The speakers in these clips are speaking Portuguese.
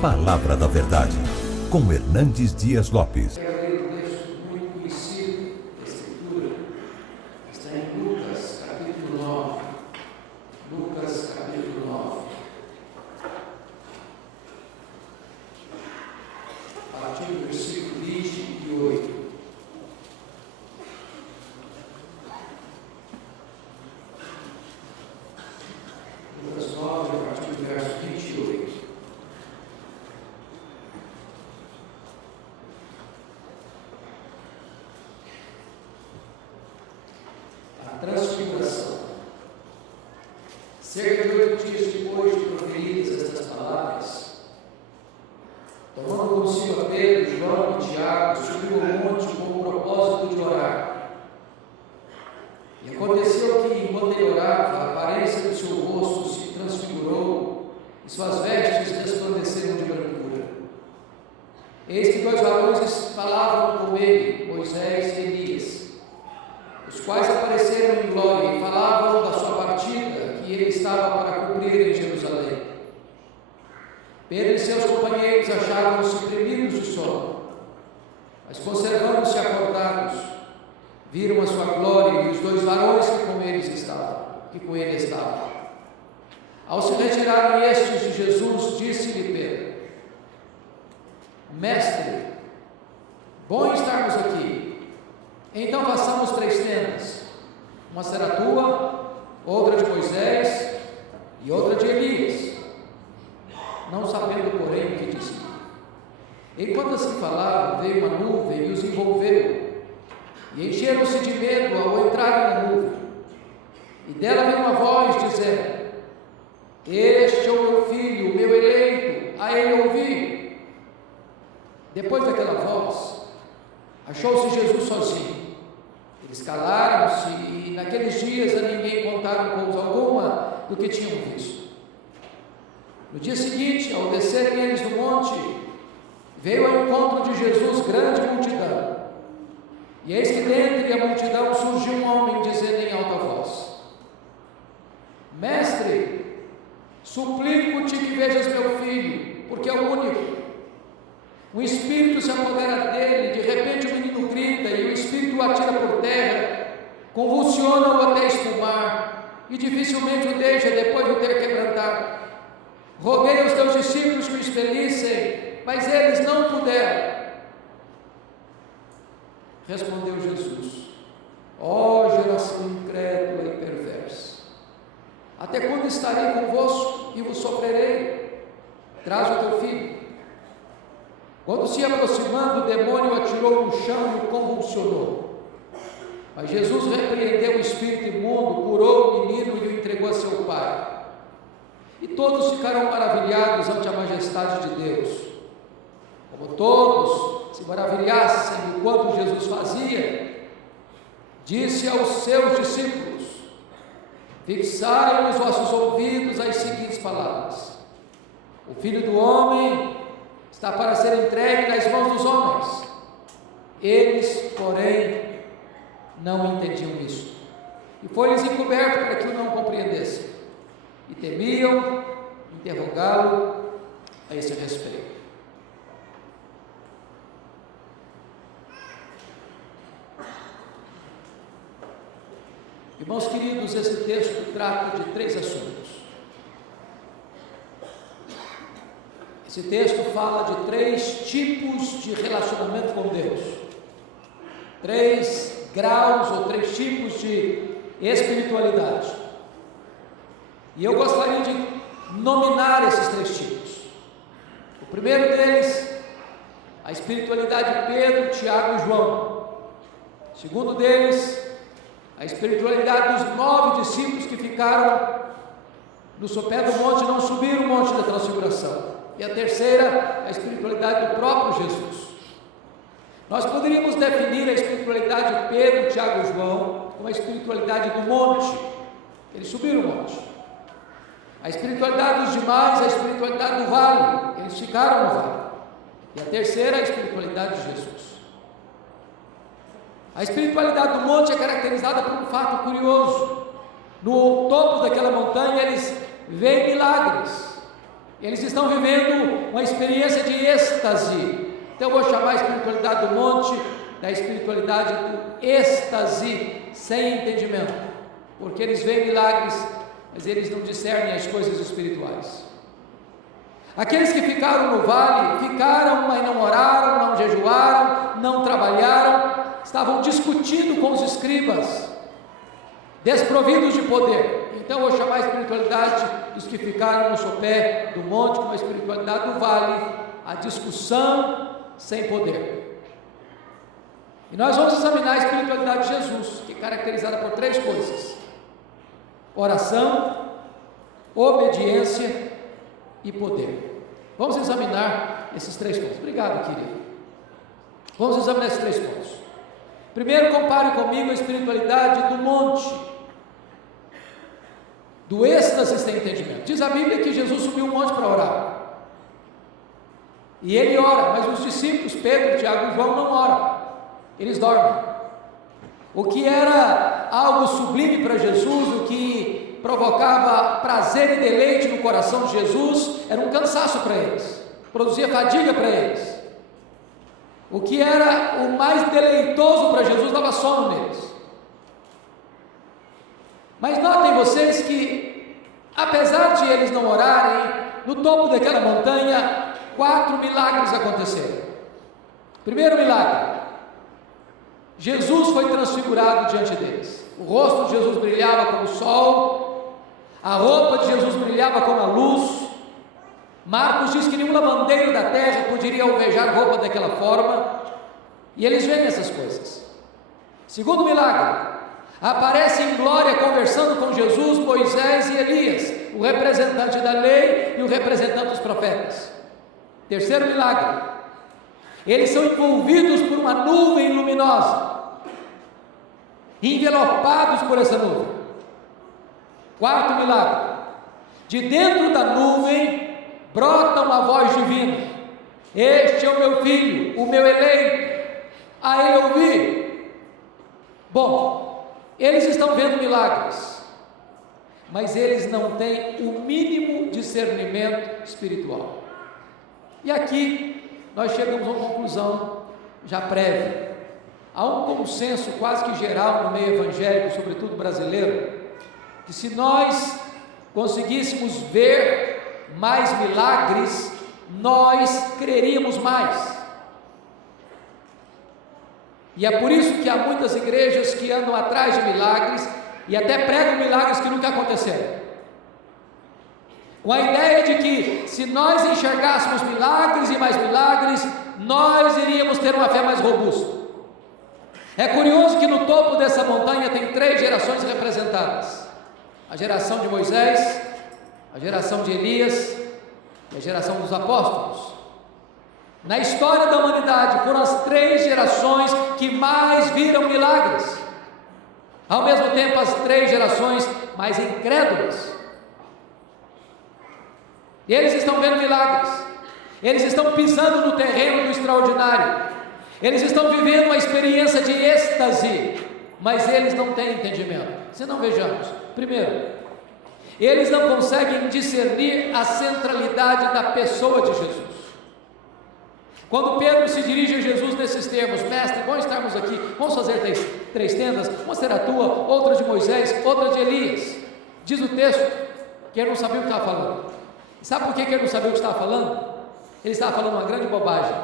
Palavra da Verdade, com Hernandes Dias Lopes. Quero ler um texto muito conhecido da Escritura, está em Lucas, capítulo 9. Lucas, capítulo 9. A partir do versículo 28. Lucas 9, a partir do verso 28. A transfiguração. Cerca de 8 dias depois de proferidas estas palavras, tomando consigo a Pedro, João e Tiago, subiu ao monte com o propósito de orar. E aconteceu que, enquanto ele orava, a aparência do seu rosto se transfigurou e suas vestes resplandeceram de brancura. Eis que 2 varões falavam com ele, Moisés e Elias, os quais apareceram em glória e falavam da sua partida, que ele estava para cumprir em Jerusalém. Pedro e seus companheiros achavam-se premidos de sono, mas conservando-se acordados, viram a sua glória e os 2 varões que com ele estavam. Ao se retiraram estes de Jesus, disse-lhe Pedro: Mestre, bom estarmos aqui. Então façamos 3 tendas, uma será tua, outra de Moisés e outra de Elias. Não sabendo, porém, o que dizia. Enquanto assim falavam, veio uma nuvem e os envolveu, e encheram-se de medo ao entrarem na nuvem. E dela veio uma voz dizendo: Este é o meu filho, o meu eleito, a ele ouvi. Depois daquela voz, achou-se Jesus sozinho. Eles calaram-se e naqueles dias a ninguém contaram coisa alguma do que tinham visto. No dia seguinte, ao descerem eles do monte, veio ao encontro de Jesus grande multidão. E eis que dentre a multidão surgiu um homem dizendo em alta voz: Mestre, suplico-te que vejas meu filho, porque é o único. Um espírito se apodera dele, de repente o menino grita e o espírito o atira por terra, convulsiona-o até espumar, e dificilmente o deixa depois de o ter quebrantado. Roguei aos teus discípulos que o expelissem, mas eles não puderam. Respondeu Jesus: Ó geração incrédula e perversa, até quando estarei convosco e vos sofrerei? Traz o teu filho. Quando se aproximando, o demônio o atirou no chão e o convulsionou. Mas Jesus repreendeu o espírito imundo, curou o menino e o entregou a seu pai. E todos ficaram maravilhados ante a majestade de Deus. Como todos se maravilhassem do quanto Jesus fazia, disse aos seus discípulos: Fixai nos vossos ouvidos as seguintes palavras: O Filho do Homem está para ser entregue nas mãos dos homens. Eles, porém, não entendiam isso, e foi-lhes encoberto para que o não compreendessem, e temiam interrogá-lo a esse respeito. Irmãos queridos, esse texto trata de 3 assuntos. Esse texto fala de 3 tipos de relacionamento com Deus, 3 graus ou 3 tipos de espiritualidade. E eu gostaria de nominar esses 3 tipos. O primeiro deles, a espiritualidade de Pedro, Tiago e João. O segundo deles, a espiritualidade dos 9 discípulos que ficaram no sopé do monte e não subiram o monte da transfiguração. E a terceira, a espiritualidade do próprio Jesus. Nós poderíamos definir a espiritualidade de Pedro, Tiago e João como a espiritualidade do monte. Eles subiram o monte. A espiritualidade dos demais, a espiritualidade do vale. Eles ficaram no vale. E a terceira, a espiritualidade de Jesus. A espiritualidade do monte é caracterizada por um fato curioso. No topo daquela montanha eles veem milagres. Eles estão vivendo uma experiência de êxtase. Então eu vou chamar a espiritualidade do monte da espiritualidade do êxtase, sem entendimento, porque eles veem milagres, mas eles não discernem as coisas espirituais. Aqueles que ficaram no vale, ficaram, mas não oraram, não jejuaram, não trabalharam, estavam discutindo com os escribas, desprovidos de poder. Então eu vou chamar a espiritualidade dos que ficaram no sopé do monte, como a espiritualidade do vale, a discussão sem poder. E nós vamos examinar a espiritualidade de Jesus, que é caracterizada por 3 coisas: oração, obediência e poder. Vamos examinar esses 3 pontos. Obrigado, querido. Vamos examinar esses 3 pontos. Primeiro, compare comigo a espiritualidade do monte, do êxtase sem entendimento. Diz a Bíblia que Jesus subiu um monte para orar, e ele ora, mas os discípulos Pedro, Tiago e João não oram, eles dormem. O que era algo sublime para Jesus, o que provocava prazer e deleite no coração de Jesus, era um cansaço para eles, produzia fadiga para eles. O que era o mais deleitoso para Jesus dava sono neles. Mas notem vocês que, apesar de eles não orarem, no topo daquela montanha, 4 milagres aconteceram. Primeiro milagre: Jesus foi transfigurado diante deles. O rosto de Jesus brilhava como o sol, a roupa de Jesus brilhava como a luz. Marcos diz que nenhum lavandeiro da terra poderia alvejar roupa daquela forma, e eles veem essas coisas. Segundo milagre: aparece em glória conversando com Jesus Moisés e Elias, o representante da lei e o representante dos profetas. Terceiro milagre: eles são envolvidos por uma nuvem luminosa, envelopados por essa nuvem. Quarto milagre: de dentro da nuvem brota uma voz divina: este é o meu filho, o meu eleito, a ele ouvi. Bom, eles estão vendo milagres, mas eles não têm o mínimo discernimento espiritual. E aqui nós chegamos a uma conclusão já prévia. Há um consenso quase que geral no meio evangélico, sobretudo brasileiro, que se nós conseguíssemos ver mais milagres, nós creríamos mais. E é por isso que há muitas igrejas que andam atrás de milagres e até pregam milagres que nunca aconteceram, com a ideia de que se nós enxergássemos milagres e mais milagres, nós iríamos ter uma fé mais robusta. É curioso que no topo dessa montanha tem 3 gerações representadas: a geração de Moisés, a geração de Elias e a geração dos apóstolos. Na história da humanidade foram as 3 gerações que mais viram milagres, ao mesmo tempo as 3 gerações mais incrédulas. E eles estão vendo milagres, eles estão pisando no terreno do extraordinário, eles estão vivendo uma experiência de êxtase, mas eles não têm entendimento. Se não, vejamos. Primeiro, eles não conseguem discernir a centralidade da pessoa de Jesus. Quando Pedro se dirige a Jesus nesses termos: mestre, bom estarmos aqui, vamos fazer 3 tendas, uma será a tua, outra de Moisés, outra de Elias. Diz o texto que ele não sabia o que estava falando. Sabe por que ele não sabia o que estava falando? Ele estava falando uma grande bobagem.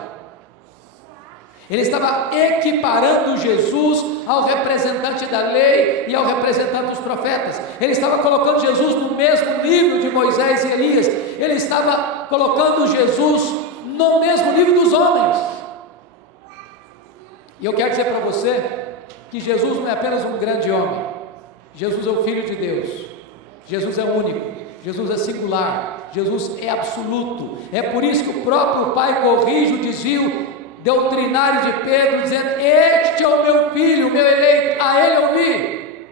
Ele estava equiparando Jesus ao representante da lei e ao representante dos profetas. Ele estava colocando Jesus no mesmo nível de Moisés e Elias. Ele estava colocando Jesus no mesmo nível dos homens. E eu quero dizer para você que Jesus não é apenas um grande homem. Jesus é o Filho de Deus. Jesus é único. Jesus é singular. Jesus é absoluto. É por isso que o próprio Pai corrige o desvio doutrinário de Pedro, dizendo: este é o meu filho, o meu eleito, a ele ouvi.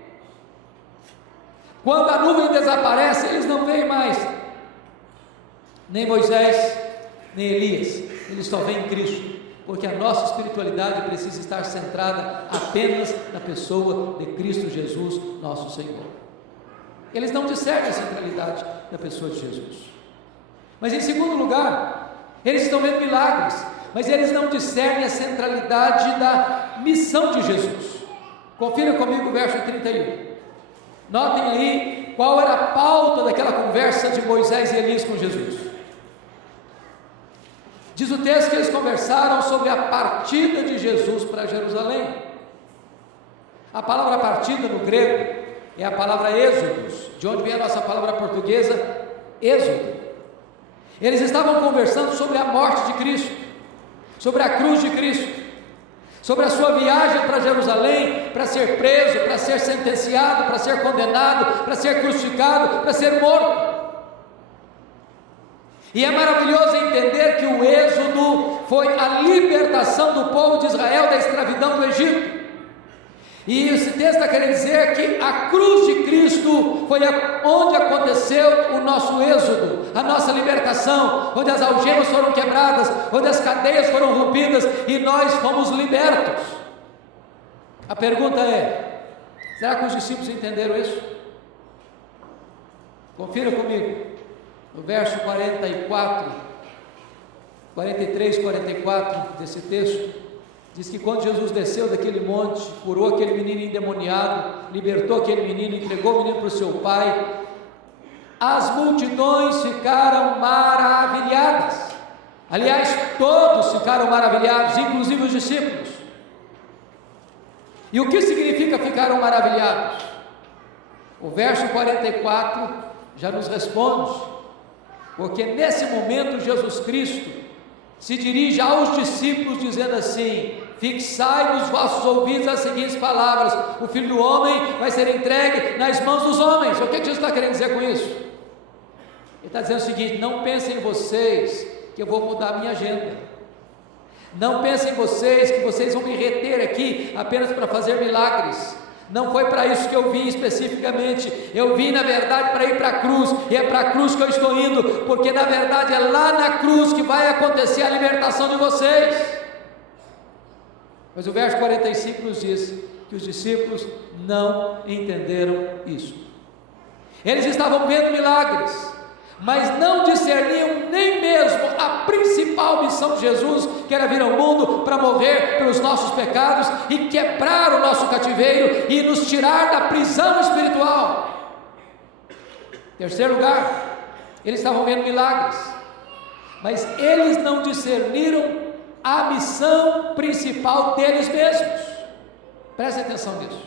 Quando a nuvem desaparece, eles não veem mais nem Moisés, nem Elias, eles só veem Cristo, porque a nossa espiritualidade precisa estar centrada apenas na pessoa de Cristo Jesus, nosso Senhor. Eles não discernem a centralidade da pessoa de Jesus. Mas em segundo lugar, eles estão vendo milagres, mas eles não discernem a centralidade da missão de Jesus. Confira comigo o verso 31. Notem aí qual era a pauta daquela conversa de Moisés e Elias com Jesus. Diz o texto que eles conversaram sobre a partida de Jesus para Jerusalém. A palavra partida no grego é a palavra êxodos, de onde vem a nossa palavra portuguesa, êxodo. Eles estavam conversando sobre a morte de Cristo, sobre a cruz de Cristo, sobre a sua viagem para Jerusalém, para ser preso, para ser sentenciado, para ser condenado, para ser crucificado, para ser morto. E é maravilhoso entender que o êxodo foi a libertação do povo de Israel da escravidão do Egito. E esse texto está querendo dizer que a cruz de Cristo foi onde aconteceu o nosso êxodo, a nossa libertação, onde as algemas foram quebradas, onde as cadeias foram rompidas e nós fomos libertos. A pergunta é: será que os discípulos entenderam isso? Confira comigo, no verso 43, 44 desse texto. Diz que quando Jesus desceu daquele monte, curou aquele menino endemoniado, libertou aquele menino, entregou o menino para o seu pai, as multidões ficaram maravilhadas. Aliás, todos ficaram maravilhados, inclusive os discípulos. E o que significa ficaram maravilhados? O verso 44 já nos responde, porque nesse momento Jesus Cristo se dirige aos discípulos dizendo assim: fixai nos vossos ouvidos as seguintes palavras: o Filho do Homem vai ser entregue nas mãos dos homens. O que Jesus está querendo dizer com isso? Ele está dizendo o seguinte: não pensem em vocês que eu vou mudar a minha agenda, não pensem em vocês que vocês vão me reter aqui apenas para fazer milagres. Não foi para isso que eu vim especificamente. Eu vim na verdade para ir para a cruz, e é para a cruz que eu estou indo, porque na verdade é lá na cruz que vai acontecer a libertação de vocês. Mas o verso 45 nos diz que os discípulos não entenderam isso. Eles estavam vendo milagres, mas não discerniam nem mesmo a principal missão de Jesus, que era vir ao mundo para morrer pelos nossos pecados e quebrar o nosso cativeiro e nos tirar da prisão espiritual. Terceiro lugar, eles estavam vendo milagres, mas eles não discerniram a missão principal deles mesmos. Prestem atenção nisso.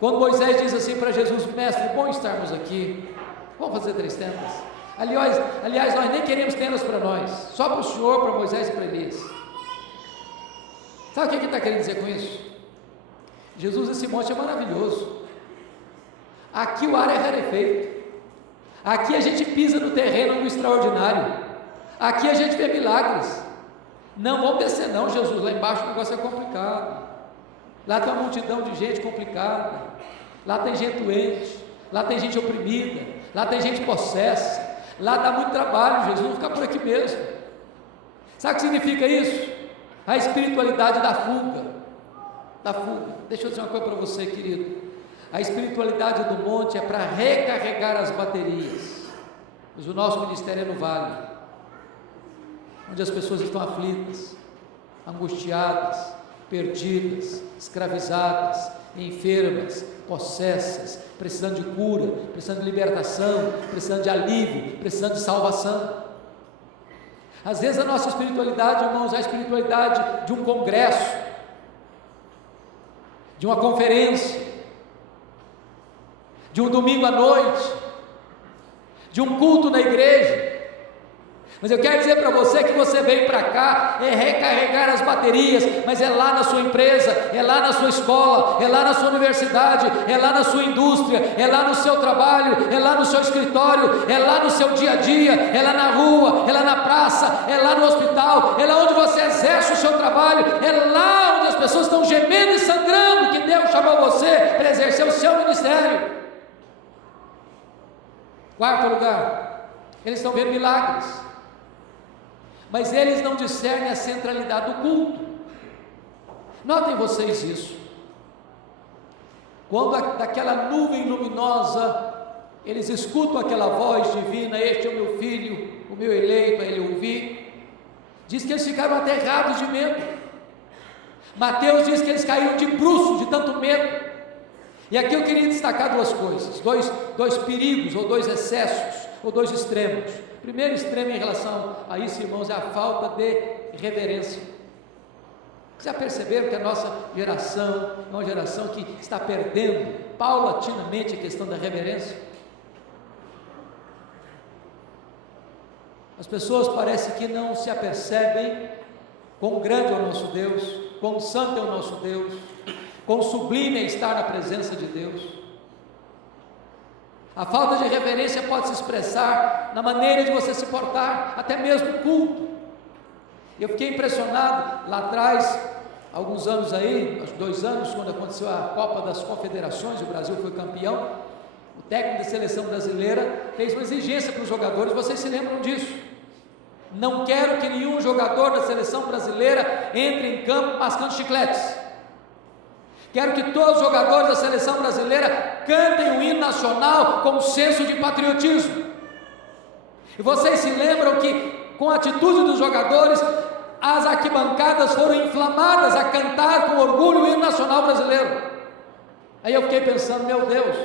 Quando Moisés diz assim para Jesus: mestre, bom estarmos aqui, vamos fazer 3 tendas. Aliás, nós nem queremos tendas para nós, só para o Senhor, para Moisés e para Elias. Sabe o que ele está querendo dizer com isso? Jesus, esse monte é maravilhoso, aqui o ar é rarefeito, aqui a gente pisa no terreno do extraordinário, aqui a gente vê milagres. Não vamos descer não, Jesus, lá embaixo o negócio é complicado, lá tem uma multidão de gente complicada, lá tem gente doente, lá tem gente oprimida, lá tem gente possessa, lá dá muito trabalho. Jesus, vamos ficar por aqui mesmo. Sabe o que significa isso? A espiritualidade da fuga. Deixa eu dizer uma coisa para você, querido: a espiritualidade do monte é para recarregar as baterias. Mas o nosso ministério é no vale, onde as pessoas estão aflitas, angustiadas, perdidas, escravizadas, enfermas, possessas, precisando de cura, precisando de libertação, precisando de alívio, precisando de salvação. Às vezes a nossa espiritualidade, irmãos, é a espiritualidade de um congresso, de uma conferência, de um domingo à noite, de um culto na igreja. Mas eu quero dizer para você que você veio para cá é recarregar as baterias, mas é lá na sua empresa, é lá na sua escola, é lá na sua universidade, é lá na sua indústria, é lá no seu trabalho, é lá no seu escritório, é lá no seu dia a dia, é lá na rua, é lá na praça, é lá no hospital, é lá onde você exerce o seu trabalho, é lá onde as pessoas estão gemendo e sangrando que Deus chamou você para exercer o seu ministério. Quarto lugar, eles estão vendo milagres, mas eles não discernem a centralidade do culto. Notem vocês isso. Quando daquela nuvem luminosa eles escutam aquela voz divina: este é o meu filho o meu eleito a ele ouvir. Diz que eles ficaram aterrados de medo. Mateus diz que eles caíram de bruços de tanto medo. E aqui eu queria destacar duas coisas, dois perigos, ou dois excessos, ou dois extremos. O primeiro extremo em relação a isso, irmãos, é a falta de reverência. Vocês já perceberam que a nossa geração é uma geração que está perdendo paulatinamente a questão da reverência? As pessoas parecem que não se apercebem quão grande é o nosso Deus, quão santo é o nosso Deus, quão sublime é estar na presença de Deus. A falta de reverência pode se expressar na maneira de você se portar, até mesmo no culto. Eu fiquei impressionado lá atrás, alguns anos aí, uns 2 anos, quando aconteceu a Copa das Confederações, o Brasil foi campeão. O técnico da seleção brasileira fez uma exigência para os jogadores, vocês se lembram disso? Não quero que nenhum jogador da seleção brasileira entre em campo mascando chicletes. Quero que todos os jogadores da seleção brasileira cantem o hino nacional com senso de patriotismo. E vocês se lembram que, com a atitude dos jogadores, as arquibancadas foram inflamadas a cantar com orgulho o hino nacional brasileiro. Aí eu fiquei pensando, meu Deus,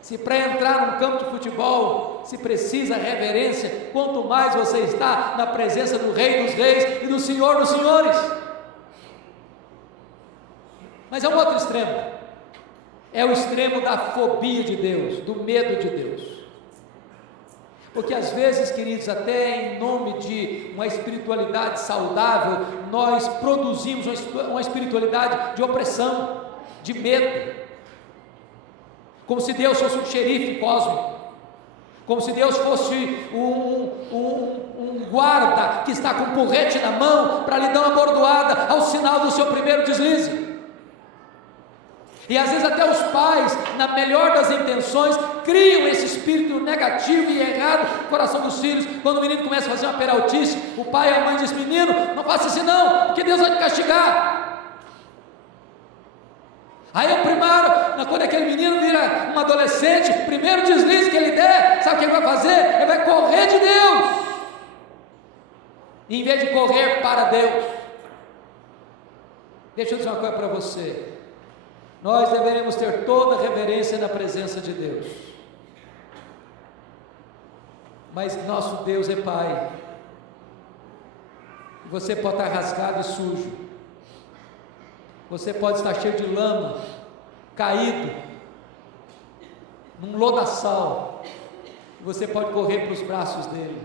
se para entrar num campo de futebol se precisa reverência, quanto mais você está na presença do Rei dos Reis e do Senhor dos Senhores. Mas é um outro extremo, é o extremo da fobia de Deus, do medo de Deus. Porque às vezes, queridos, até em nome de uma espiritualidade saudável, nós produzimos uma espiritualidade de opressão, de medo, como se Deus fosse um xerife cósmico, como se Deus fosse um guarda que está com um porrete na mão para lhe dar uma bordoada ao sinal do seu primeiro deslize. E às vezes até os pais, na melhor das intenções, criam esse espírito negativo e errado no coração dos filhos. Quando o menino começa a fazer uma peraltice, o pai e a mãe dizem: menino, não faça isso não, porque Deus vai te castigar. Aí o primário, quando aquele menino vira um adolescente, o primeiro deslize que ele der, sabe o que ele vai fazer? Ele vai correr de Deus, em vez de correr para Deus. Deixa eu dizer uma coisa para você. Nós deveremos ter toda a reverência na presença de Deus, mas nosso Deus é Pai. Você pode estar rasgado e sujo, você pode estar cheio de lama, caído, num lodaçal, você pode correr para os braços dele.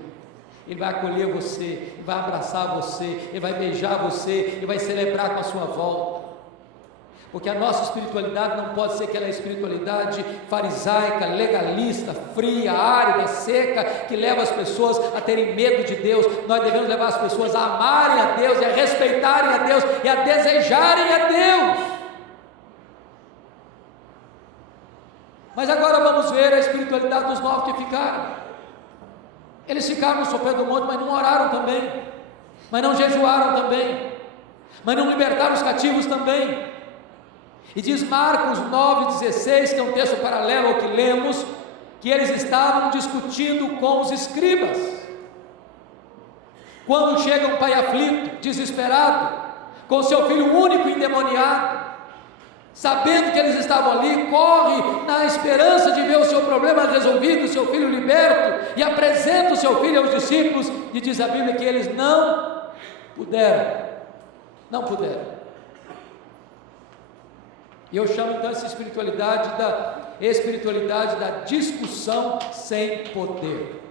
Ele vai acolher você, ele vai abraçar você, ele vai beijar você, ele vai celebrar com a sua volta. Porque a nossa espiritualidade não pode ser aquela espiritualidade farisaica, legalista, fria, árida, seca, que leva as pessoas a terem medo de Deus. Nós devemos levar as pessoas a amarem a Deus, e a respeitarem a Deus, e a desejarem a Deus. Mas agora vamos ver a espiritualidade dos 9 que ficaram. Eles ficaram no sopé do monte, mas não oraram também, mas não jejuaram também, mas não libertaram os cativos também. E diz Marcos 9,16, que é um texto paralelo ao que lemos, que eles estavam discutindo com os escribas. Quando chega um pai aflito, desesperado, com seu filho único endemoniado, sabendo que eles estavam ali, corre na esperança de ver o seu problema resolvido, o seu filho liberto, e apresenta o seu filho aos discípulos, e diz a Bíblia que eles não puderam. E eu chamo então essa espiritualidade da discussão sem poder.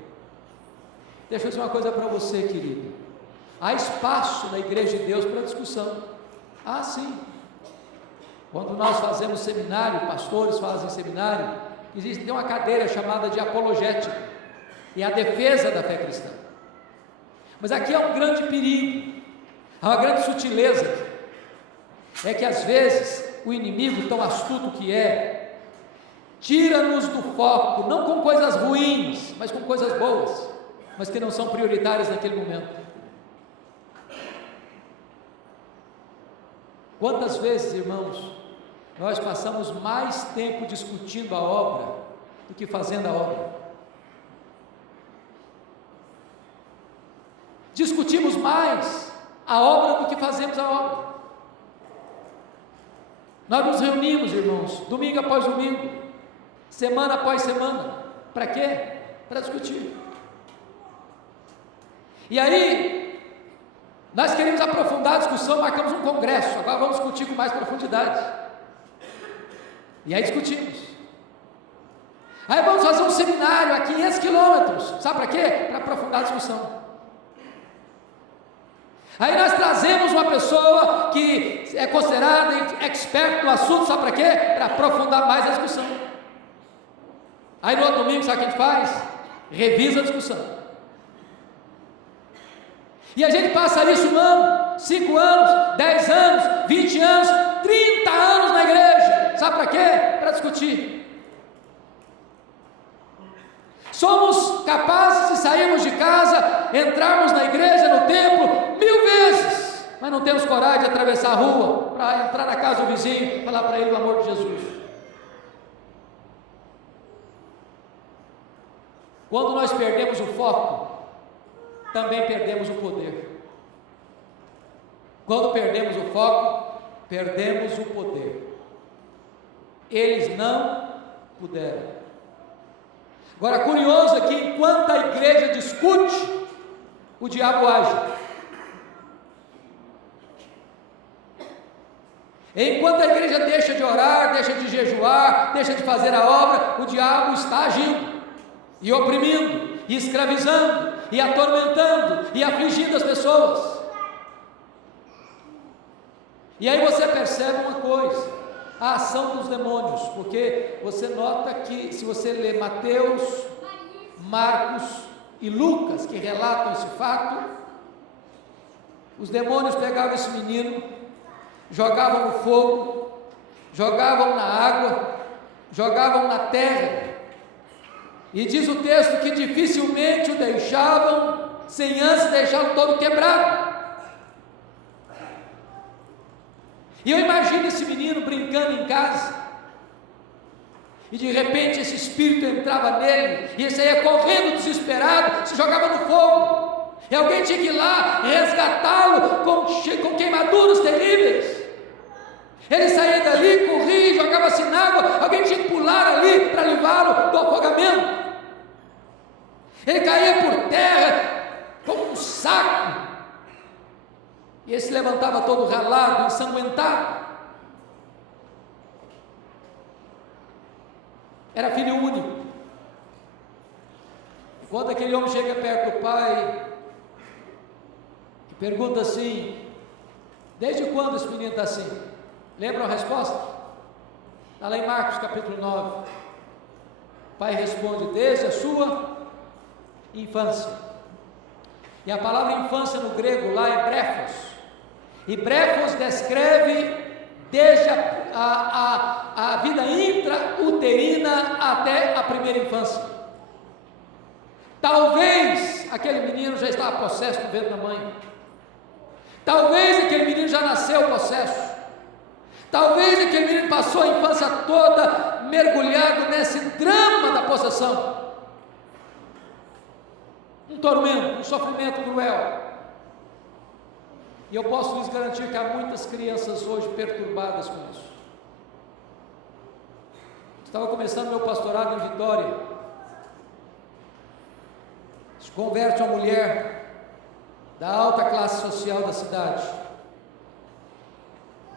Deixa eu dizer uma coisa para você, querido. Há espaço na igreja de Deus para discussão. Ah, sim. Quando nós fazemos seminário, pastores fazem seminário, tem uma cadeira chamada de apologética, e a defesa da fé cristã. Mas aqui há um grande perigo, há uma grande sutileza, é que às vezes o inimigo, tão astuto que é, tira-nos do foco, não com coisas ruins, mas com coisas boas, mas que não são prioritárias naquele momento. Quantas vezes, irmãos, nós passamos mais tempo discutindo a obra do que fazendo a obra? discutimos mais a obra do que fazemos a obra. Nós nos reunimos, irmãos, domingo após domingo, semana após semana. Para quê? Para discutir. E aí, nós queremos aprofundar a discussão, marcamos um congresso, agora vamos discutir com mais profundidade. E aí discutimos. Aí vamos fazer um seminário a 500 quilômetros, sabe para quê? Para aprofundar a discussão. Aí nós trazemos uma pessoa que é considerada expert no assunto, sabe para quê? Para aprofundar mais a discussão. Aí no outro domingo, sabe o que a gente faz? Revisa a discussão. E a gente passa isso 1 ano, 5 anos, 10 anos, 20 anos, 30 anos na igreja. Sabe para quê? Para discutir. Somos capazes de sairmos de casa, entrarmos na igreja, no templo, 1000 vezes, mas não temos coragem de atravessar a rua, para entrar na casa do vizinho, falar para ele o amor de Jesus. Quando nós perdemos o foco, também perdemos o poder. Quando perdemos o foco, perdemos o poder. Eles não puderam. Agora, curioso é que enquanto a igreja discute, o diabo age. Enquanto a igreja deixa de orar, deixa de jejuar, deixa de fazer a obra, o diabo está agindo, e oprimindo, e escravizando, e atormentando, e afligindo as pessoas. E aí você percebe uma coisa, a ação dos demônios, porque você nota que se você ler Mateus, Marcos e Lucas, que relatam esse fato, os demônios pegavam esse menino, jogavam no fogo, jogavam na água, jogavam na terra, e diz o texto que dificilmente o deixavam, sem antes deixá-lo todo quebrado. E eu imagino esse menino brincando em casa, e de repente esse espírito entrava nele, e ele saía correndo desesperado, se jogava no fogo, e alguém tinha que ir lá resgatá-lo com queimaduras terríveis. Ele saía dali, corria, jogava-se na água, alguém tinha que pular ali para livrá-lo do afogamento. Ele caía por terra como um saco, e ele se levantava todo ralado, ensanguentado. Era filho único. Quando aquele homem chega perto do pai e pergunta assim: desde quando esse menino está assim? Lembram a resposta? Está lá em Marcos capítulo 9. O pai responde: desde a sua infância. E a palavra infância no grego lá é brefos. E brefos descreve desde a vida intrauterina até a primeira infância. Talvez aquele menino já estava possesso no ventre da mãe. Talvez aquele menino já nasceu possesso. Talvez aquele menino passou a infância toda mergulhado nesse drama da possessão. Um tormento, um sofrimento cruel. E eu posso lhes garantir que há muitas crianças hoje perturbadas com isso. Estava começando meu pastorado em Vitória. Se converte uma mulher da alta classe social da cidade.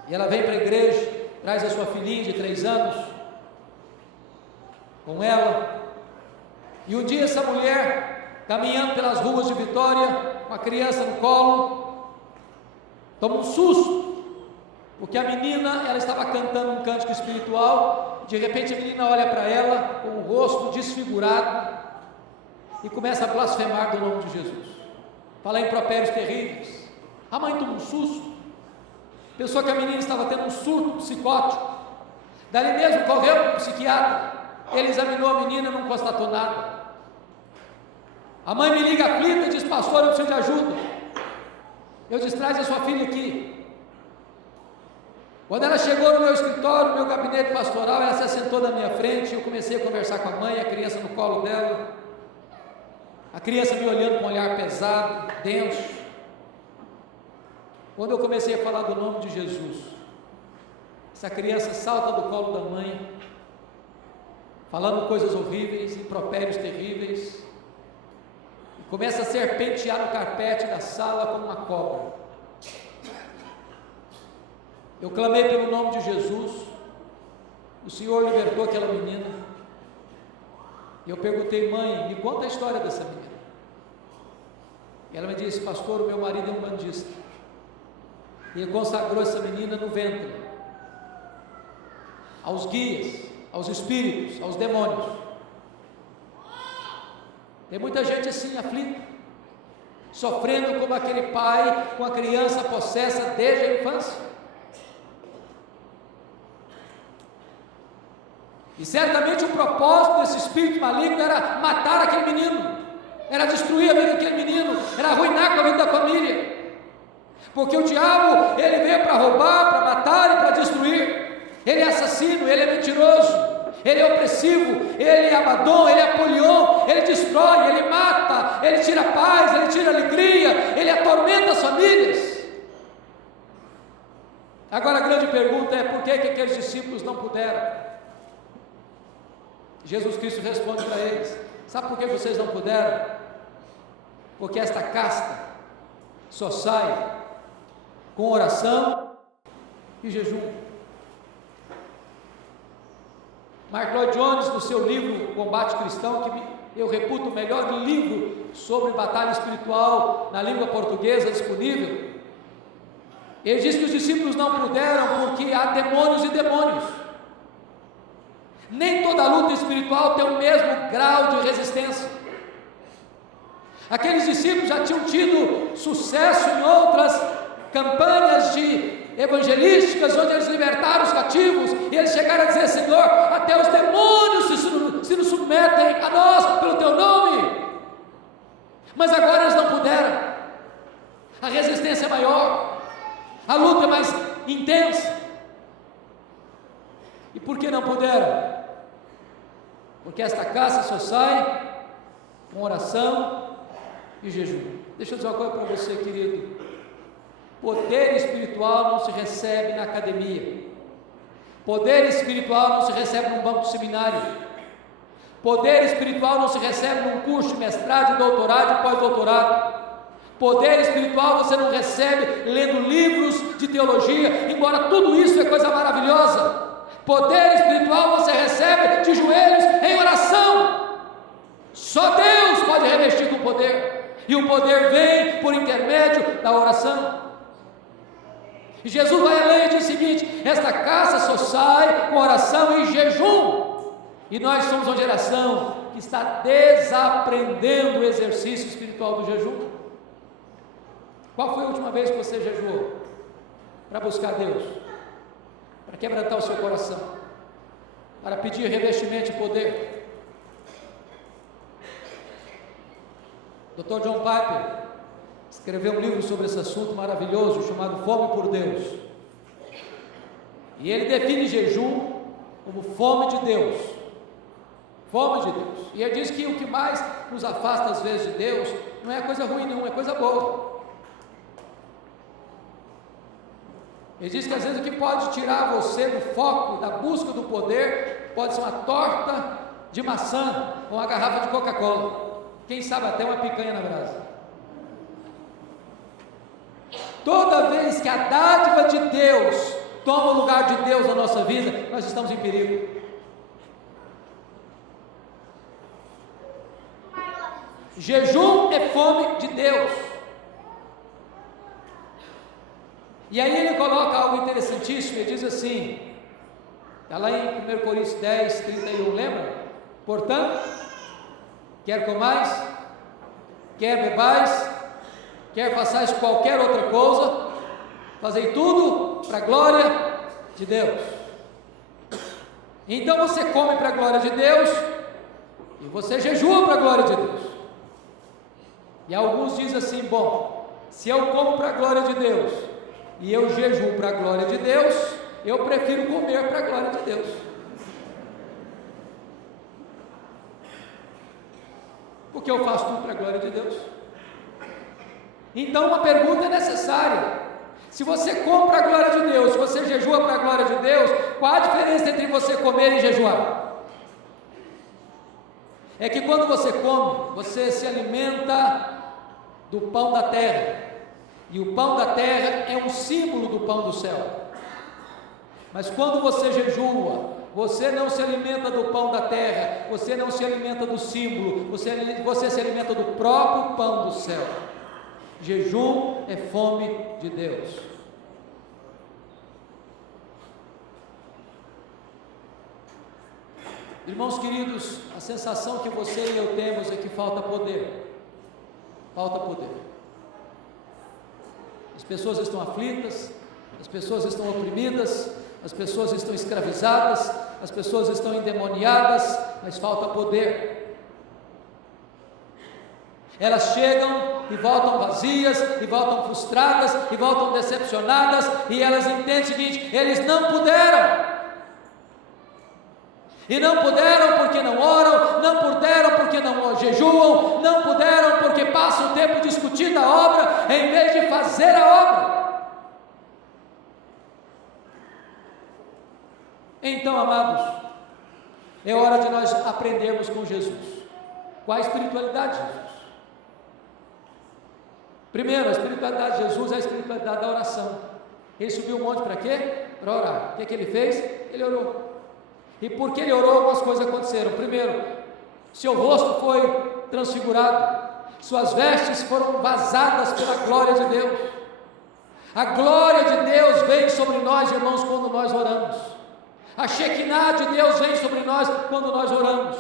E ela vem para a igreja, traz a sua filhinha de 3 anos com ela. E um dia essa mulher, caminhando pelas ruas de Vitória, com a criança no colo, toma um susto, porque a menina, ela estava cantando um cântico espiritual, de repente a menina olha para ela, com o rosto desfigurado, e começa a blasfemar do nome de Jesus, falar impropérios terríveis. A mãe toma um susto, pensou que a menina estava tendo um surto psicótico, dali mesmo correu para o psiquiatra, ele examinou a menina, não constatou nada. A mãe me liga aflita e diz: pastor, eu preciso de ajuda. Eu disse: traz a sua filha aqui. Quando ela chegou no meu escritório, no meu gabinete pastoral, ela se assentou na minha frente, eu comecei a conversar com a mãe, a criança no colo dela. A criança me olhando com um olhar pesado, denso. Quando eu comecei a falar do nome de Jesus, essa criança salta do colo da mãe, falando coisas horríveis, impropérios terríveis, e começa a serpentear no carpete da sala como uma cobra. Eu clamei pelo nome de Jesus, o Senhor libertou aquela menina, e eu perguntei: mãe, me conta a história dessa menina. E ela me disse: pastor, o meu marido é um bandista, e ele consagrou essa menina no ventre, aos guias, aos espíritos, aos demônios. Tem muita gente assim, aflita, sofrendo como aquele pai com a criança possessa desde a infância. E certamente o propósito desse espírito maligno era matar aquele menino, era destruir a vida daquele menino, era arruinar com a vida da família, porque o diabo, ele veio para roubar, para matar e para destruir. Ele é assassino, ele é mentiroso, ele é opressivo, ele é Abaddon, ele é Apolion, ele destrói, ele mata, ele tira a paz, ele tira a alegria, ele atormenta as famílias. Agora a grande pergunta é: por que aqueles discípulos não puderam? Jesus Cristo responde para eles: sabe por que vocês não puderam? Porque esta casta só sai com oração e jejum. Mark Lloyd Jones, no seu livro Combate Cristão, que eu reputo o melhor livro sobre batalha espiritual na língua portuguesa disponível, ele diz que os discípulos não puderam porque há demônios e demônios. Nem toda luta espiritual tem o mesmo grau de resistência. Aqueles discípulos já tinham tido sucesso em outras campanhas evangelísticas, onde eles libertaram os cativos, e eles chegaram a dizer: Senhor, até os demônios se nos submetem a nós pelo teu nome. Mas agora eles não puderam. A resistência é maior, a luta é mais intensa. E por que não puderam? Porque esta caça só sai com oração e jejum. Deixa eu dizer uma coisa para você, querido: poder espiritual não se recebe na academia, poder espiritual não se recebe num banco de seminário, poder espiritual não se recebe num curso de mestrado, de doutorado e pós-doutorado. Poder espiritual você não recebe lendo livros de teologia, embora tudo isso é coisa maravilhosa. Poder espiritual você recebe de joelhos em oração. Só Deus pode revestir com poder, e o poder vem por intermédio da oração. E Jesus vai além e diz o seguinte: esta caça só sai com oração e jejum. E nós somos uma geração que está desaprendendo o exercício espiritual do jejum. Qual foi a última vez que você jejuou? Para buscar Deus, para quebrantar o seu coração, para pedir revestimento de poder. Dr. John Piper escreveu um livro sobre esse assunto maravilhoso, chamado Fome por Deus, e ele define jejum como fome de Deus. Fome de Deus. E ele diz que o que mais nos afasta às vezes de Deus não é coisa ruim não, é coisa boa. Ele diz que às vezes o que pode tirar você do foco, da busca do poder, pode ser uma torta de maçã ou uma garrafa de Coca-Cola, quem sabe até uma picanha na brasa. Toda vez que a dádiva de Deus toma o lugar de Deus na nossa vida, nós estamos em perigo. Jejum é fome de Deus. E aí ele coloca algo interessantíssimo, ele diz assim, está lá em 1 Coríntios 10, 31, lembra? Portanto, quer comais, quer bebais, quer façais qualquer outra coisa, fazei tudo para a glória de Deus. Então você come para a glória de Deus, e você jejua para a glória de Deus. E alguns dizem assim: bom, se eu como para a glória de Deus, e eu jejuo para a glória de Deus, eu prefiro comer para a glória de Deus. porque eu faço tudo para a glória de Deus. Então uma pergunta é necessária: se você come para a glória de Deus, se você jejua para a glória de Deus, qual a diferença entre você comer e jejuar? É que quando você come, você se alimenta do pão da terra, e o pão da terra é um símbolo do pão do céu. Mas quando você jejua, você não se alimenta do pão da terra, você não se alimenta do símbolo, você se alimenta do próprio pão do céu. Jejum é fome de Deus. Irmãos queridos, a sensação que você e eu temos é que falta poder. Falta poder. As pessoas estão aflitas, as pessoas estão oprimidas, as pessoas estão escravizadas, as pessoas estão endemoniadas, mas falta poder. Elas chegam e voltam vazias, e voltam frustradas, e voltam decepcionadas, e elas entendem o seguinte: eles não puderam. E não puderam porque não oram, não puderam porque não jejuam, não puderam porque passam o tempo discutindo a obra, em vez de fazer a obra. Então, amados, é hora de nós aprendermos com Jesus. Qual a espiritualidade de Jesus? Primeiro, a espiritualidade de Jesus é a espiritualidade da oração. Ele subiu um monte para quê? Para orar. O que ele fez? Ele orou. E porque ele orou, algumas coisas aconteceram. Primeiro, seu rosto foi transfigurado, suas vestes foram vazadas pela glória de Deus. A glória de Deus vem sobre nós, irmãos, quando nós oramos. A Shekinah de Deus vem sobre nós quando nós oramos.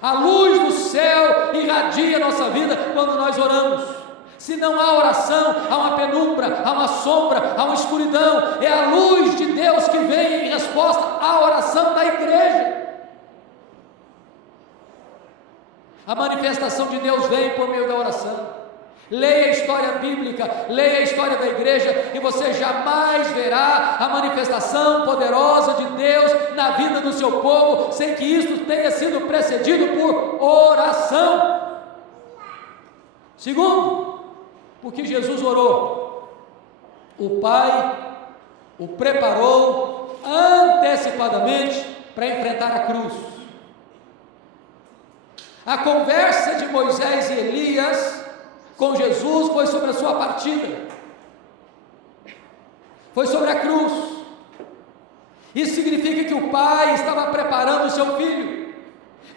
A luz do céu irradia a nossa vida quando nós oramos. Se não há oração, há uma penumbra, há uma sombra, há uma escuridão. É a luz de Deus que vem em resposta à oração da igreja. A manifestação de Deus vem por meio da oração. Leia a história bíblica, leia a história da igreja, e você jamais verá a manifestação poderosa de Deus na vida do seu povo, sem que isso tenha sido precedido por oração. Segundo, porque Jesus orou, o Pai o preparou antecipadamente para enfrentar a cruz. A conversa de Moisés e Elias com Jesus foi sobre a sua partida, foi sobre a cruz. Isso significa que o Pai estava preparando o seu filho.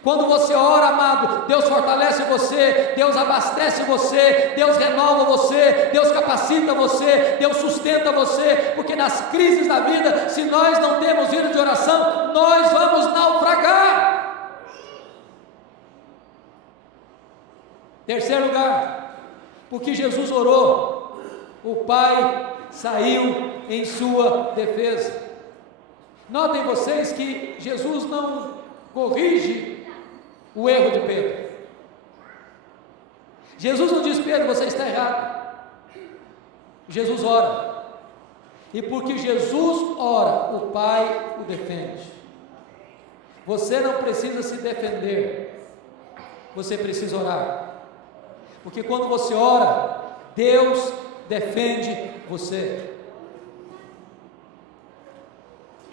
Quando você ora, amado, Deus fortalece você, Deus abastece você, Deus renova você, Deus capacita você, Deus sustenta você, porque nas crises da vida, se nós não temos vida de oração, nós vamos naufragar. Terceiro lugar, porque Jesus orou, o Pai saiu em sua defesa. Notem vocês que Jesus não corrige o erro de Pedro. Jesus não diz: Pedro, você está errado. Jesus ora, e porque Jesus ora, o Pai o defende. Você não precisa se defender, você precisa orar, porque quando você ora, Deus defende você.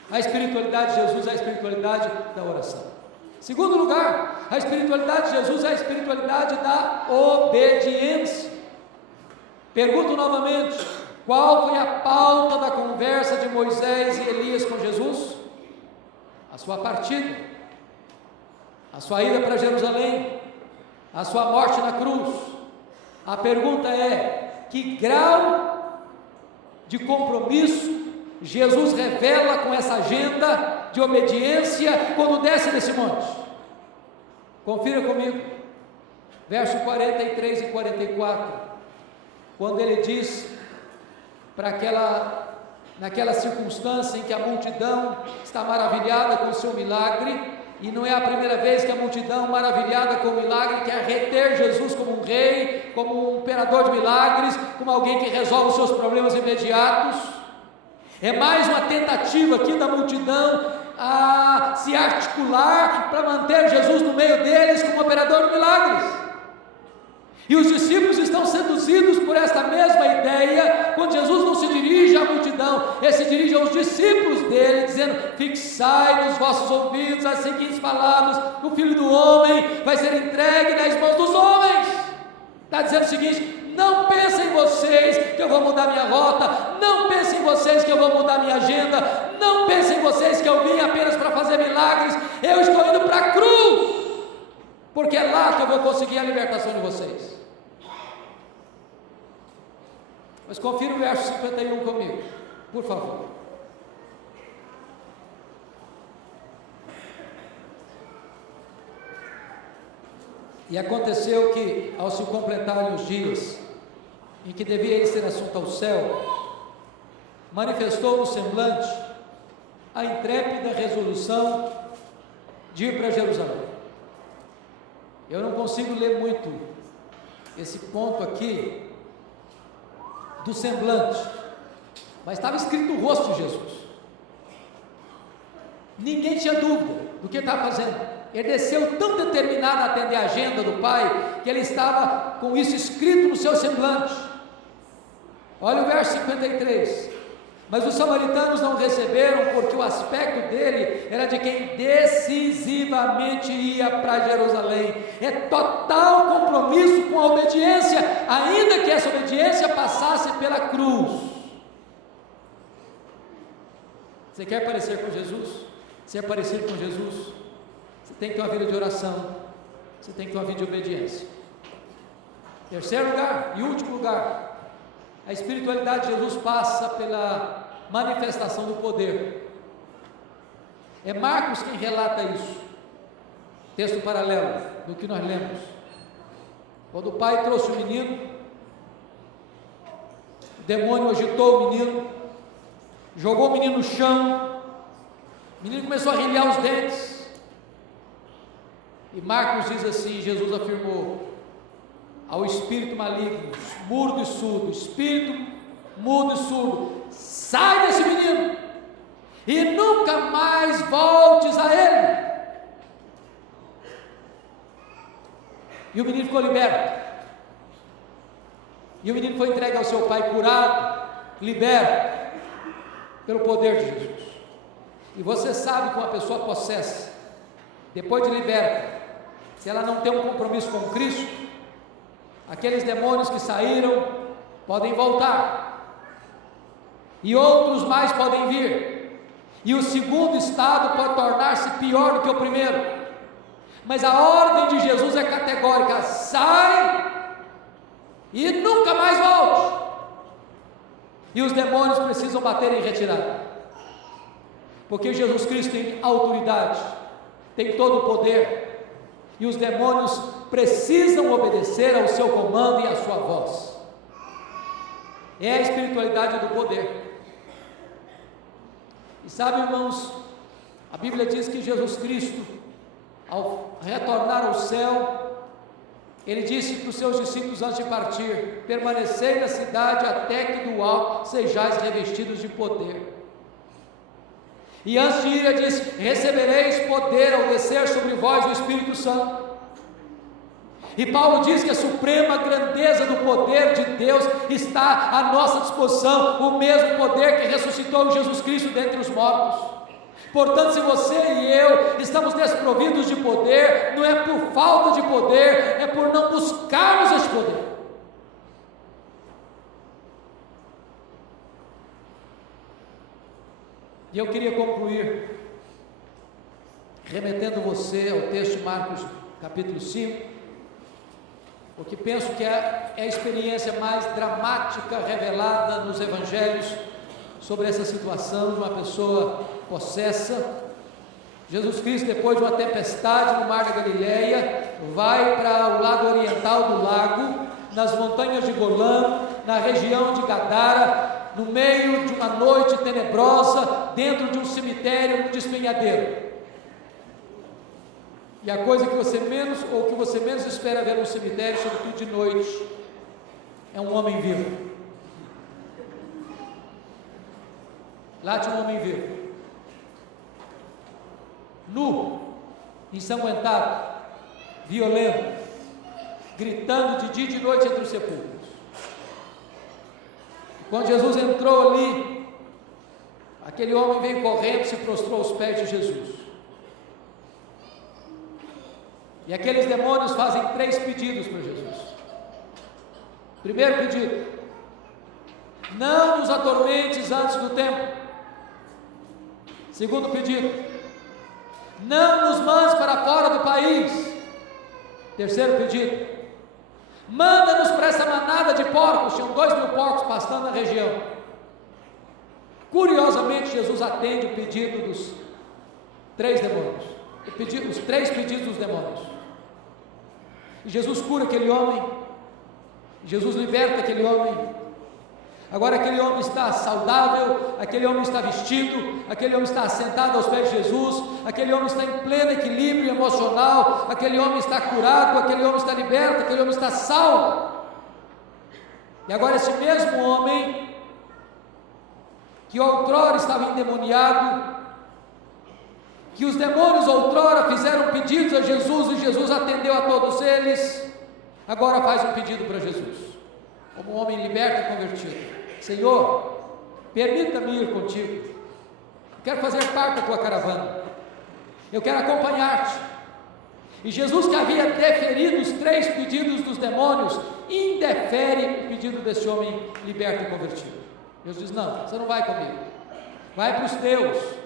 A espiritualidade de Jesus é a espiritualidade da oração. Segundo lugar, a espiritualidade de Jesus é a espiritualidade da obediência. Pergunto novamente: qual foi a pauta da conversa de Moisés e Elias com Jesus? A sua partida, a sua ida para Jerusalém, a sua morte na cruz. A pergunta é: que grau de compromisso Jesus revela com essa agenda de obediência quando desce desse monte? Confira comigo, verso 43 e 44, quando ele diz naquela circunstância em que a multidão está maravilhada com o seu milagre, e não é a primeira vez que a multidão maravilhada com o milagre quer reter Jesus como um rei, como um imperador de milagres, como alguém que resolve os seus problemas imediatos. É mais uma tentativa aqui da multidão a se articular para manter Jesus no meio deles como operador de milagres. E os discípulos estão seduzidos por esta mesma ideia, quando Jesus não se dirige à multidão, ele se dirige aos discípulos dele, dizendo: fixai nos vossos ouvidos as seguintes palavras: o Filho do Homem vai ser entregue nas mãos dos homens. Está dizendo o seguinte: não pensem em vocês que eu vou mudar minha rota, não pensem em vocês que eu vou mudar minha agenda, não pensem em vocês que eu vim apenas para fazer milagres, eu estou indo para a cruz, porque é lá que eu vou conseguir a libertação de vocês. Mas confira o verso 51 comigo, por favor. E aconteceu que, ao se completarem os dias em que devia ele ser assunto ao céu, manifestou no semblante a intrépida resolução de ir para Jerusalém. Eu não consigo ler muito esse ponto aqui do semblante, mas estava escrito no rosto de Jesus. Ninguém tinha dúvida do que ele estava fazendo. Ele desceu tão determinado a atender a agenda do Pai, que ele estava com isso escrito no seu semblante. Olha o verso 53. Mas os samaritanos não receberam, porque o aspecto dele era de quem decisivamente ia para Jerusalém. É total compromisso com a obediência, ainda que essa obediência passasse pela cruz. Você quer parecer com Jesus? Se é parecido com Jesus, você tem que ter uma vida de oração, você tem que ter uma vida de obediência. Terceiro lugar e último lugar, a espiritualidade de Jesus passa pela manifestação do poder. É Marcos quem relata isso, texto paralelo do que nós lemos. Quando o pai trouxe o menino, o demônio agitou o menino, jogou o menino no chão, o menino começou a arregliar os dentes, e Marcos diz assim: Jesus afirmou ao espírito maligno, mudo e surdo, espírito mudo e surdo, sai desse menino e nunca mais voltes a ele. E o menino ficou liberto, e o menino foi entregue ao seu pai, curado, liberto pelo poder de Jesus. E você sabe que uma pessoa possessa, depois de liberta, se ela não tem um compromisso com Cristo, aqueles demônios que saíram podem voltar, e outros mais podem vir, e o segundo estado pode tornar-se pior do que o primeiro. Mas a ordem de Jesus é categórica: sai e nunca mais volte. E os demônios precisam bater em retirada, porque Jesus Cristo tem autoridade, tem todo o poder, e os demônios precisam obedecer ao seu comando e à sua voz. É a espiritualidade do poder. E sabe, irmãos, a Bíblia diz que Jesus Cristo, ao retornar ao céu, ele disse para os seus discípulos antes de partir: permanecei na cidade até que do alto sejais revestidos de poder. E antes de ir, ele disse: recebereis poder ao descer sobre vós o Espírito Santo. E Paulo diz que a suprema grandeza do poder de Deus está à nossa disposição, o mesmo poder que ressuscitou Jesus Cristo dentre os mortos. Portanto, se você e eu estamos desprovidos de poder, não é por falta de poder, é por não buscarmos esse poder. E eu queria concluir remetendo você ao texto de Marcos capítulo 5, porque penso que é a experiência mais dramática revelada nos evangelhos sobre essa situação de uma pessoa possessa. Jesus Cristo, depois de uma tempestade no mar da Galileia, vai para o lado oriental do lago, nas montanhas de Golã, na região de Gadara, no meio de uma noite tenebrosa, dentro de um cemitério, um despenhadeiro. E a coisa que você menos espera ver no cemitério, sobretudo de noite, é um homem vivo. Lá tinha um homem vivo, nu, ensanguentado, violento, gritando de dia e de noite entre os sepulcros. Quando Jesus entrou ali, aquele homem veio correndo, se prostrou aos pés de Jesus. E aqueles demônios fazem 3 pedidos para Jesus. Primeiro pedido: não nos atormentes antes do tempo. Segundo pedido: não nos mandes para fora do país. Terceiro pedido: manda-nos para essa manada de porcos. Tinham 2.000 porcos pastando na região. Curiosamente, Jesus atende o pedido dos 3 demônios, os 3 pedidos dos demônios. E Jesus cura aquele homem, Jesus liberta aquele homem. Agora aquele homem está saudável, aquele homem está vestido, aquele homem está sentado aos pés de Jesus, aquele homem está em pleno equilíbrio emocional, aquele homem está curado, aquele homem está liberto, aquele homem está salvo. E agora esse mesmo homem, que outrora estava endemoniado, que os demônios outrora fizeram pedidos a Jesus e Jesus atendeu a todos eles, agora faz um pedido para Jesus, como um homem liberto e convertido: Senhor, permita-me ir contigo, eu quero fazer parte da tua caravana, eu quero acompanhar-te. E Jesus, que havia deferido os 3 pedidos dos demônios, indefere o pedido desse homem liberto e convertido. Jesus diz: não, você não vai comigo, vai para os teus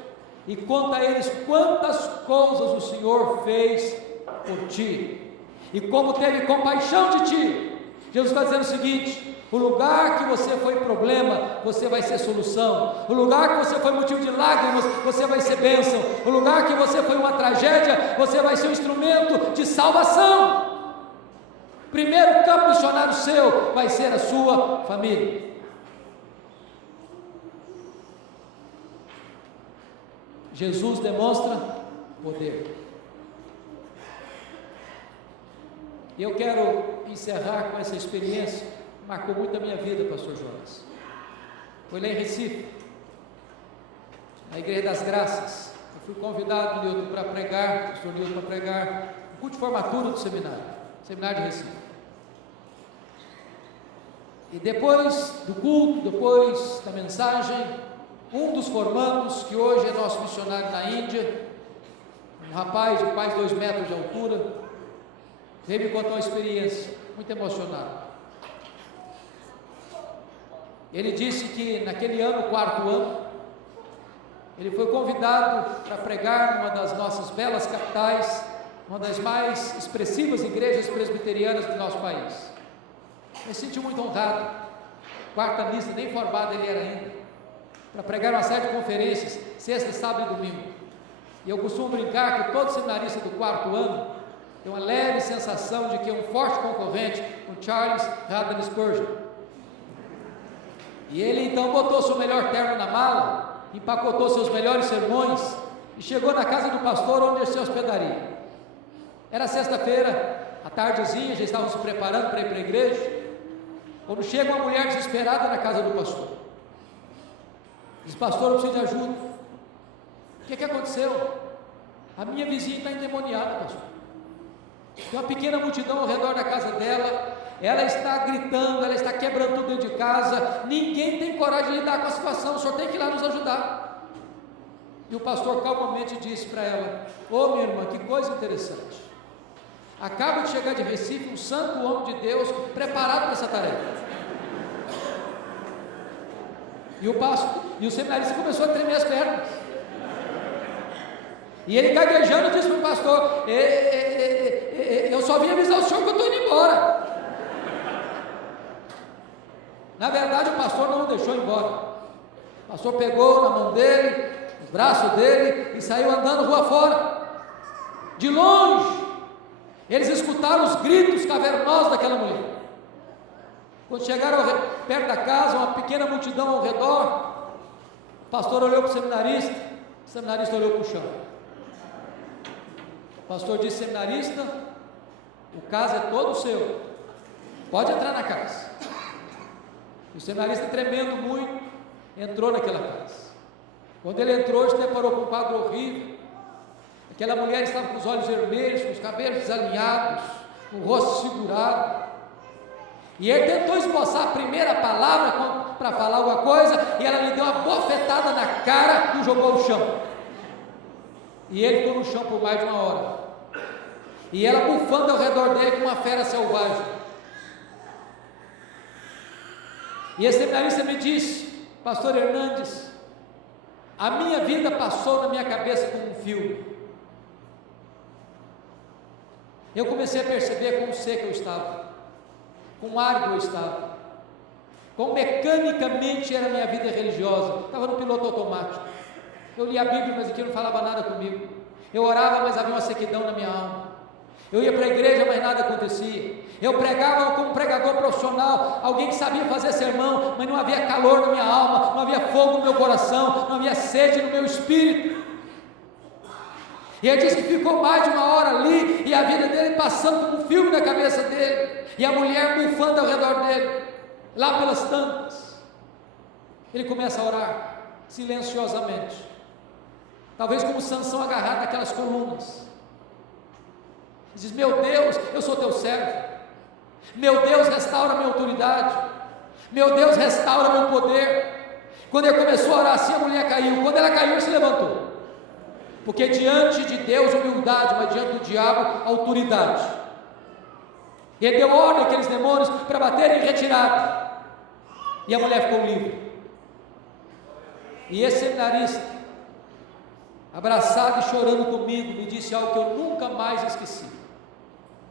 e conta a eles quantas coisas o Senhor fez por ti, e como teve compaixão de ti. Jesus está dizendo o seguinte: o lugar que você foi problema, você vai ser solução. O lugar que você foi motivo de lágrimas, você vai ser bênção. O lugar que você foi uma tragédia, você vai ser um instrumento de salvação. Primeiro campo missionário seu vai ser a sua família. Jesus demonstra poder. E eu quero encerrar com essa experiência, que marcou muito a minha vida, pastor Jonas. Foi lá em Recife, na Igreja das Graças. Eu fui convidado, Nilton, para pregar, pastor Nilton, para pregar o culto de formatura do seminário de Recife. E depois do culto, depois da mensagem, um dos formandos, que hoje é nosso missionário na Índia, um rapaz de quase 2 metros de altura, veio me contar uma experiência muito emocionada. Ele disse que naquele ano, 4º ano, ele foi convidado para pregar numa das nossas belas capitais, uma das mais expressivas igrejas presbiterianas do nosso país. Ele se sentiu muito honrado, 4ª missa, nem formado ele era ainda, para pregar uma série de conferências, sexta, sábado e domingo. E eu costumo brincar que todo seminarista do 4º ano tem uma leve sensação de que é um forte concorrente, o Charles Haddon Spurgeon. E ele então botou seu melhor terno na mala, empacotou seus melhores sermões e chegou na casa do pastor onde ele se hospedaria. Era sexta-feira, à tardezinha, já estavam se preparando para ir para a igreja, quando chega uma mulher desesperada na casa do pastor. Diz: pastor, eu preciso de ajuda. O que aconteceu? A minha vizinha está endemoniada, pastor. Tem uma pequena multidão ao redor da casa dela, ela está gritando, ela está quebrando tudo dentro de casa, ninguém tem coragem de lidar com a situação, o senhor tem que ir lá nos ajudar. E o pastor calmamente disse para ela: ô minha irmã, que coisa interessante, acaba de chegar de Recife um santo homem de Deus preparado para essa tarefa. E o seminarista começou a tremer as pernas. E ele gaguejando disse para o pastor: eu só vim avisar o senhor que eu estou indo embora. Na verdade, o pastor não o deixou embora. O pastor pegou na mão dele, no braço dele, e saiu andando rua fora. De longe, eles escutaram os gritos cavernosos daquela mulher. Quando chegaram perto da casa, uma pequena multidão ao redor, o pastor olhou para o seminarista olhou para o chão. O pastor disse: seminarista, o caso é todo seu, pode entrar na casa. O seminarista, tremendo muito, entrou naquela casa. Quando ele entrou, se deparou com um quadro horrível. Aquela mulher estava com os olhos vermelhos, com os cabelos desalinhados, o rosto segurado. E ele tentou esboçar a primeira palavra para falar alguma coisa, e ela lhe deu uma bofetada na cara e o jogou no chão. E ele ficou no chão por mais de 1 hora. E ela bufando ao redor dele como uma fera selvagem. E esse seminarista me disse: pastor Hernandes, a minha vida passou na minha cabeça como um filme. Eu comecei a perceber quão seco eu estava, quão árido eu estava, quão mecanicamente era a minha vida religiosa. Estava no piloto automático. Eu lia a Bíblia, mas aquilo não falava nada comigo. Eu orava, mas havia uma sequidão na minha alma. Eu ia para a igreja, mas nada acontecia. Eu pregava como pregador profissional, alguém que sabia fazer sermão, mas não havia calor na minha alma, não havia fogo no meu coração, não havia sede no meu espírito. E ele disse que ficou mais de 1 hora ali, e a vida dele passando como um filme na cabeça dele, e a mulher bufando ao redor dele, lá pelas tantas. Ele começa a orar, silenciosamente, talvez como Sansão agarrado naquelas colunas. Diz: meu Deus, eu sou teu servo. Meu Deus, restaura minha autoridade. Meu Deus, restaura meu poder. Quando ele começou a orar assim, a mulher caiu. Quando ela caiu, ele se levantou. Porque diante de Deus, humildade, mas diante do diabo, autoridade. E ele deu ordem àqueles demônios para baterem em retirada. E a mulher ficou livre. E esse seminarista, abraçado e chorando comigo, me disse algo que eu nunca mais esqueci.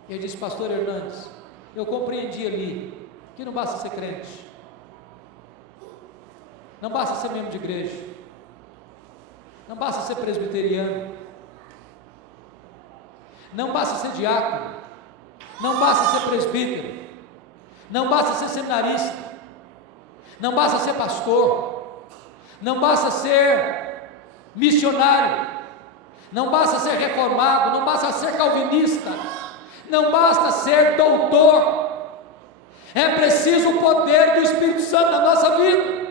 Ele disse: pastor Hernandes, eu compreendi ali que não basta ser crente, não basta ser membro de igreja, não basta ser presbiteriano, não basta ser diácono, não basta ser presbítero, não basta ser seminarista, não basta ser pastor, não basta ser missionário, não basta ser reformado, não basta ser calvinista, não basta ser doutor. É preciso o poder do Espírito Santo na nossa vida.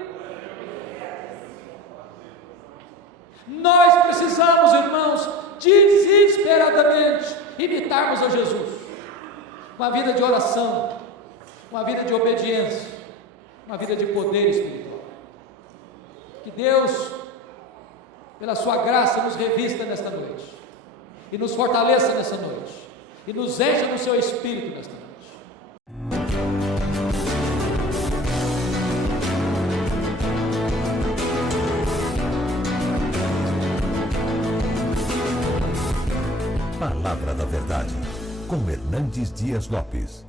Nós precisamos, irmãos, desesperadamente imitarmos a Jesus, uma vida de oração, uma vida de obediência, uma vida de poder espiritual. Que Deus, pela sua graça, nos revista nesta noite, e nos fortaleça nesta noite, e nos encha do seu Espírito nesta noite. Palavra da Verdade, com Hernandes Dias Lopes.